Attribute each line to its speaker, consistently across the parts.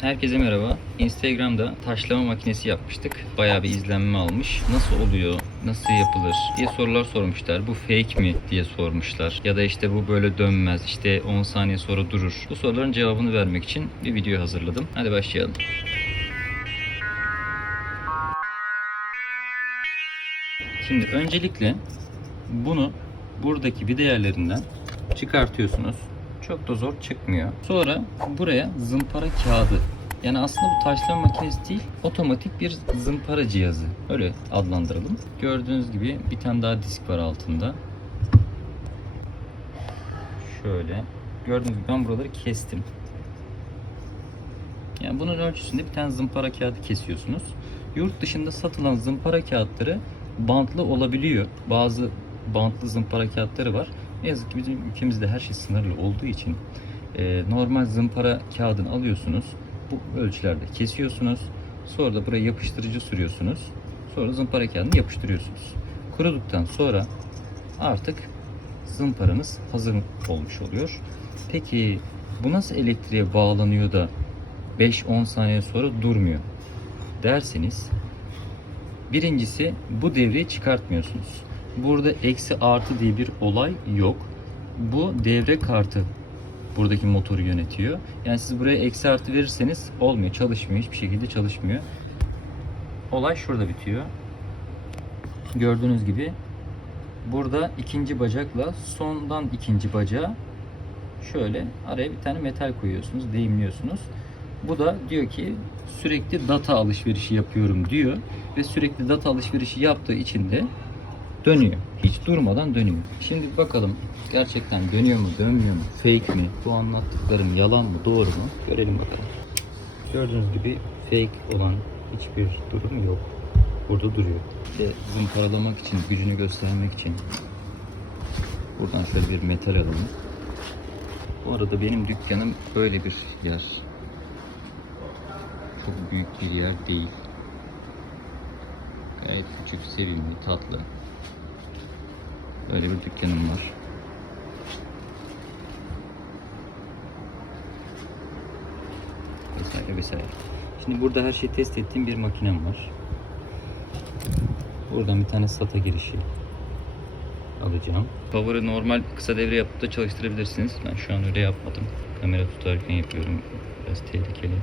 Speaker 1: Herkese merhaba. Instagram'da taşlama makinesi yapmıştık. Bayağı bir izlenme almış. Nasıl oluyor? Nasıl yapılır? diye sorular sormuşlar. Bu fake mi diye sormuşlar. Ya da işte bu böyle dönmez. İşte 10 saniye sonra durur. Bu soruların cevabını vermek için bir video hazırladım. Hadi başlayalım. Şimdi öncelikle bunu buradaki vida yerlerinden çıkartıyorsunuz. Çok da zor çıkmıyor. Sonra buraya zımpara kağıdı. Yani aslında bu taşlama makinesi değil, otomatik bir zımpara cihazı. Öyle adlandıralım. Gördüğünüz gibi bir tane daha disk var altında. Şöyle. Gördüğünüz gibi ben buraları kestim. Yani bunun ölçüsünde bir tane zımpara kağıdı kesiyorsunuz. Yurt dışında satılan zımpara kağıtları bantlı olabiliyor. Bazı bantlı zımpara kağıtları var. Ne yazık ki bizim ülkemizde her şey sınırlı olduğu için e, normal zımpara kağıdını alıyorsunuz. Bu ölçülerde kesiyorsunuz. Sonra da buraya yapıştırıcı sürüyorsunuz. Sonra zımpara kağıdını yapıştırıyorsunuz. Kuruduktan sonra artık zımparanız hazır olmuş oluyor. Peki bu nasıl elektriğe bağlanıyor da 5-10 saniye sonra durmuyor derseniz birincisi bu devreyi çıkartmıyorsunuz. Burada eksi artı diye bir olay yok. Bu devre kartı buradaki motoru yönetiyor. Yani siz buraya eksi artı verirseniz olmuyor, çalışmıyor. Hiçbir şekilde çalışmıyor. Olay şurada bitiyor. Gördüğünüz gibi burada ikinci bacakla sondan ikinci bacağı şöyle araya bir tane metal koyuyorsunuz, deyimliyorsunuz. Bu da diyor ki sürekli data alışverişi yapıyorum diyor ve sürekli data alışverişi yaptığı için de dönüyor. Hiç durmadan dönüyor. Şimdi bakalım gerçekten dönüyor mu, dönmüyor mu, fake mi? Bu anlattıklarım yalan mı, doğru mu? Görelim bakalım. Gördüğünüz gibi fake olan hiçbir durum yok. Burada duruyor. İşte zımparalamak için, gücünü göstermek için buradan şöyle bir metal alalım. Bu arada benim dükkanım böyle bir yer. Çok büyük bir yer değil. Gayet küçük, sevimli, tatlı. Böyle bir dükkanım var. Vesaire vesaire. Şimdi burada her şeyi test ettiğim bir makinem var. Buradan bir tane SATA girişi alacağım. Power'ı normal kısa devre yapıp da çalıştırabilirsiniz. Ben şu an öyle yapmadım. Kamera tutarken yapıyorum. Biraz tehlikeli.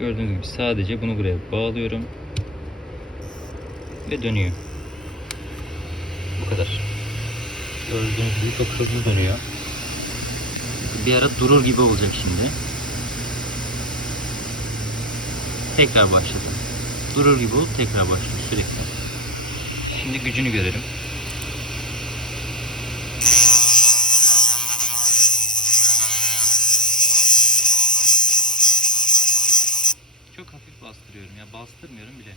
Speaker 1: Gördüğünüz gibi sadece bunu buraya bağlıyorum. Ve dönüyor. Bu kadar. Gördüğünüz gibi çok hızlı dönüyor. Bir ara durur gibi olacak şimdi. Tekrar başladı. Durur gibi olup tekrar başlıyor sürekli. Şimdi gücünü görelim. Çok hafif bastırıyorum ya bastırmıyorum bile.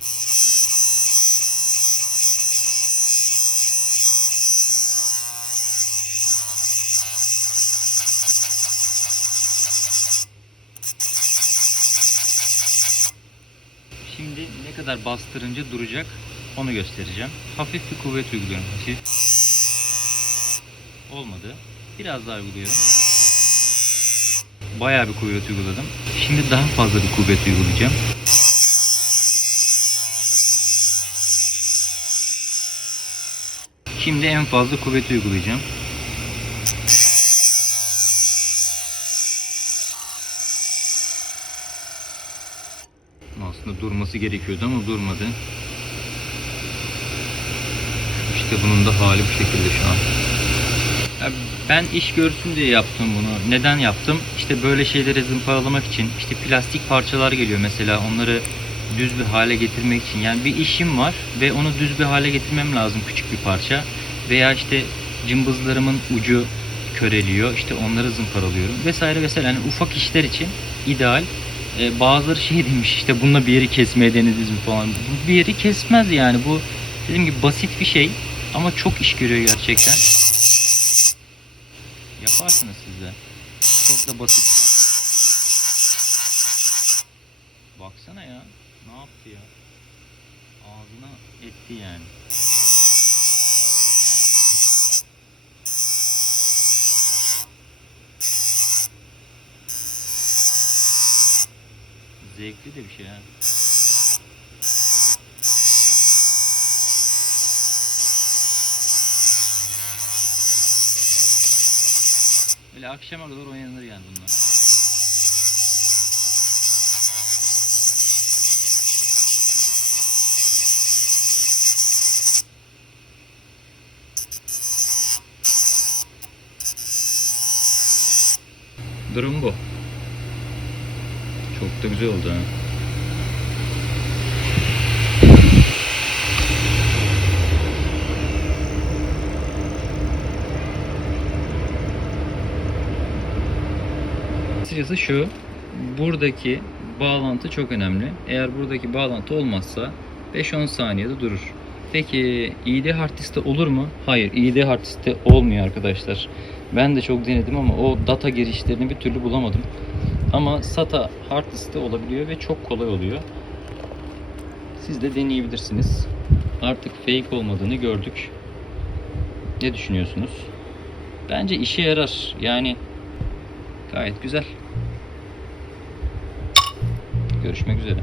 Speaker 1: Şimdi ne kadar bastırınca duracak onu göstereceğim. Hafif bir kuvvet uyguluyorum. Hafif. Olmadı. Biraz daha uyguluyorum. Bayağı bir kuvvet uyguladım. Şimdi daha fazla bir kuvvet uygulayacağım. Şimdi en fazla kuvvet uygulayacağım. Aslında durması gerekiyordu ama durmadı. İşte bunun da hali bu şekilde şu an. Ben iş görsün diye yaptım bunu. Neden yaptım? İşte böyle şeyleri zımparalamak için. İşte plastik parçalar geliyor mesela onları düz bir hale getirmek için. Yani bir işim var ve onu düz bir hale getirmem lazım küçük bir parça. Veya işte cımbızlarımın ucu köreliyor. İşte onları zımparalıyorum vesaire vesaire. Yani ufak işler için ideal. Ee, bazıları şey demiş işte bununla bir yeri kesmeye denediniz mi falan. Bu bir yeri kesmez yani. Bu dediğim gibi basit bir şey ama çok iş görüyor gerçekten. Yaparsınız siz de. Çok da basit. Baksana ya. Ne yaptı ya? Ağzına etti yani. Zevkli de bir şey ha. Böyle akşama kadar oynanır yani bunlar. Durum bu. Çok da güzel oldu ha. Kısacası şu, buradaki bağlantı çok önemli. Eğer buradaki bağlantı olmazsa 5-10 saniyede durur. Peki ID hard diskte olur mu? Hayır, ID hard diskte olmuyor arkadaşlar. Ben de çok denedim ama o data girişlerini bir türlü bulamadım. Ama SATA hard diskte olabiliyor ve çok kolay oluyor. Siz de deneyebilirsiniz. Artık fake olmadığını gördük. Ne düşünüyorsunuz? Bence işe yarar. Yani gayet güzel. Görüşmek üzere.